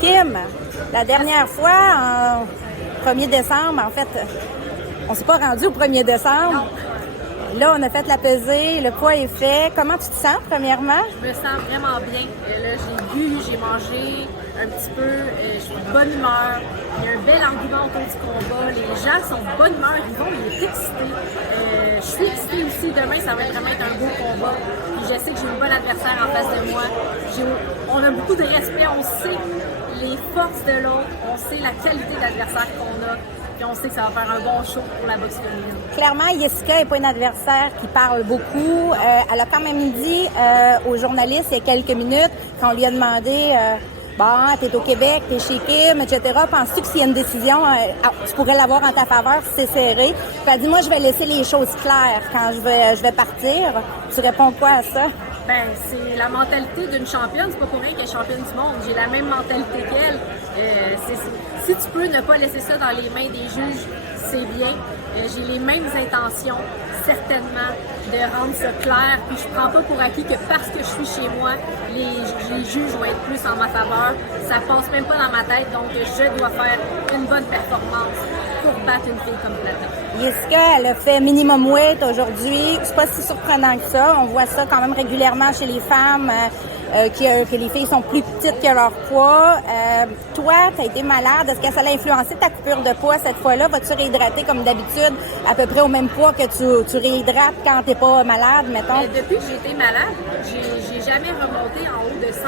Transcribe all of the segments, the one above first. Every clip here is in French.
Kim, la dernière fois, en 1er décembre, en fait, on s'est pas rendu au 1er décembre. Là, on a fait la pesée, le poids est fait. Comment tu te sens, premièrement? Je me sens vraiment bien. Là, j'ai bu, j'ai mangé un petit peu, je suis de bonne humeur. Il y a un bel engouement autour du combat. Les gens sont de bonne humeur, ils vont, ils sont excités. Je suis excitée aussi. Demain, ça va vraiment être un beau combat. Puis je sais que j'ai une bonne adversaire en face de moi. On a beaucoup de respect, on sait les forces de l'autre, on sait la qualité d'adversaire qu'on a. Puis on sait que ça va faire un bon show pour la boxe féminine. Clairement, Jessica n'est pas une adversaire qui parle beaucoup. Elle a quand même dit aux journalistes il y a quelques minutes, quand on lui a demandé bon, t'es au Québec, t'es chez Kim, etc. Penses-tu que s'il y a une décision, tu pourrais l'avoir en ta faveur si c'est serré? Puis elle dit, moi, je vais laisser les choses claires quand je vais partir. Tu réponds quoi à ça? Ben, c'est la mentalité d'une championne. C'est pas pour rien qu'elle est championne du monde. J'ai la même mentalité qu'elle. Si tu peux ne pas laisser ça dans les mains des juges, c'est bien. J'ai les mêmes intentions, certainement, de rendre ça clair. Puis je prends pas pour acquis que parce que je suis chez moi, les juges vont être plus en ma faveur. Ça passe même pas dans ma tête. Donc, je dois faire une bonne performance pour battre une fille comme Plata. Jessica, elle a fait minimum weight aujourd'hui. C'est pas si surprenant que ça. On voit ça quand même régulièrement chez les femmes, que les filles sont plus petites que leur poids. Toi, tu as été malade. Est-ce que ça a influencé ta coupure de poids cette fois-là? Vas-tu réhydrater comme d'habitude, à peu près au même poids que tu réhydrates quand t'es pas malade, mettons? Depuis que j'ai été malade, j'ai jamais remonté en haut de 111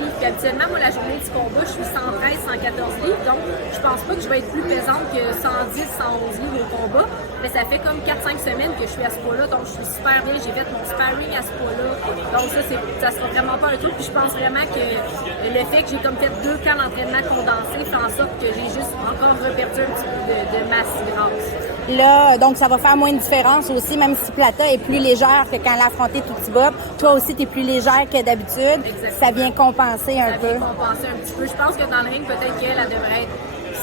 livres. Puis habituellement, moi, la journée du combat, je suis 113, 114 livres. Donc, je pense pas que je vais être plus pesante que 110, 111 livres au combat. Mais ça fait comme 4-5 semaines que je suis à ce poids-là. Donc, je suis super bien. J'ai fait mon sparring à ce poids-là. Donc, ça sera vraiment pas un truc. Puis je pense vraiment que le fait que j'ai comme fait 2 camps d'entraînement condensés fait en sorte que j'ai juste encore reperdu un petit peu de masse grasse. Là, donc ça va faire moins de différence aussi, même si Plata est plus légère que quand elle a affronté Toutiba. Toi aussi, tu es plus légère que d'habitude. Exactement. Ça vient compenser un peu. Ça vient compenser un petit peu. Je pense que dans le ring, peut-être qu'elle devrait être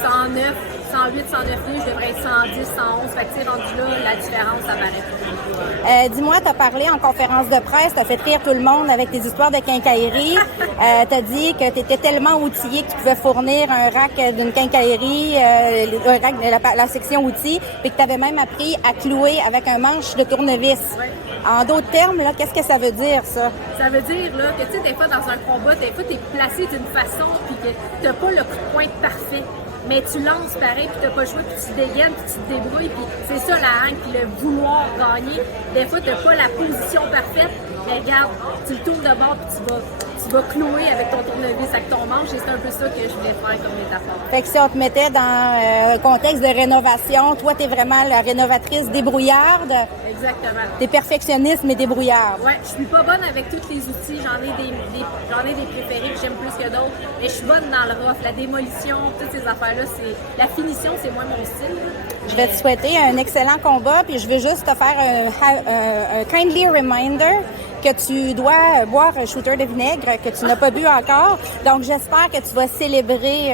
109, 108, 109 livres. Je devrais être 110, 111. Fait que, rendu là, la différence apparaît. Dis-moi, tu as parlé en conférence de presse, tu as fait rire tout le monde avec tes histoires de quincaillerie. Tu as dit que tu étais tellement outillé que tu pouvais fournir un rack d'une quincaillerie, un rack de la section outils, puis que tu avais même appris à clouer avec un manche de tournevis. Ouais. En d'autres termes, là, qu'est-ce que ça veut dire, ça? Ça veut dire là, que tu sais, des fois, dans un combat, des fois, tu es placé d'une façon, puis que tu n'as pas le coup de pointe parfait. Mais tu lances pareil, puis tu n'as pas le choix, puis tu dégaines, puis tu te débrouilles, puis c'est ça la haine, puis le vouloir gagner. Des fois, tu n'as pas la position parfaite, mais regarde, tu le tournes de bord, puis tu vas clouer avec ton tournevis, avec ton manche, et c'est un peu ça que je voulais faire comme métaphore. Fait que si on te mettait dans un contexte de rénovation, toi, tu es vraiment la rénovatrice débrouillarde. Exactement. T'es perfectionniste, mais débrouillarde. Ouais, je suis pas bonne avec tous les outils. J'en ai des préférés que j'aime plus que d'autres. Mais je suis bonne dans le rough, la démolition, toutes ces affaires-là. La finition, c'est moins mon style. Je vais te souhaiter un excellent combat, puis je veux juste te faire un kindly reminder que tu dois boire un shooter de vinaigre que tu n'as pas bu encore. Donc, j'espère que tu vas célébrer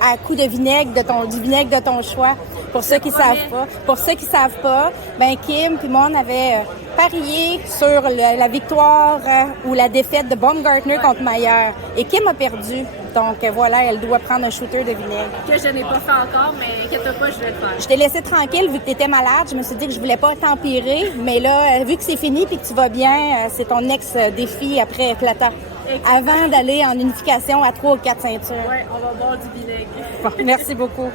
à coup de vinaigre du vinaigre de ton choix. Pour ceux qui savent pas, ben Kim puis moi on avait parié sur la victoire ou la défaite de Baumgartner contre Mayer. Et Kim a perdu. Donc voilà, elle doit prendre un shooter de vinaigre. Que je n'ai pas fait encore, mais inquiète pas, je vais le faire. Je t'ai laissé tranquille vu que tu étais malade. Je me suis dit que je voulais pas t'empirer. Mais là, vu que c'est fini et que tu vas bien, c'est ton ex-défi après Plata. Avant d'aller en unification à 3 ou 4 ceintures. Oui, on va boire du vinaigre. Bon, merci beaucoup.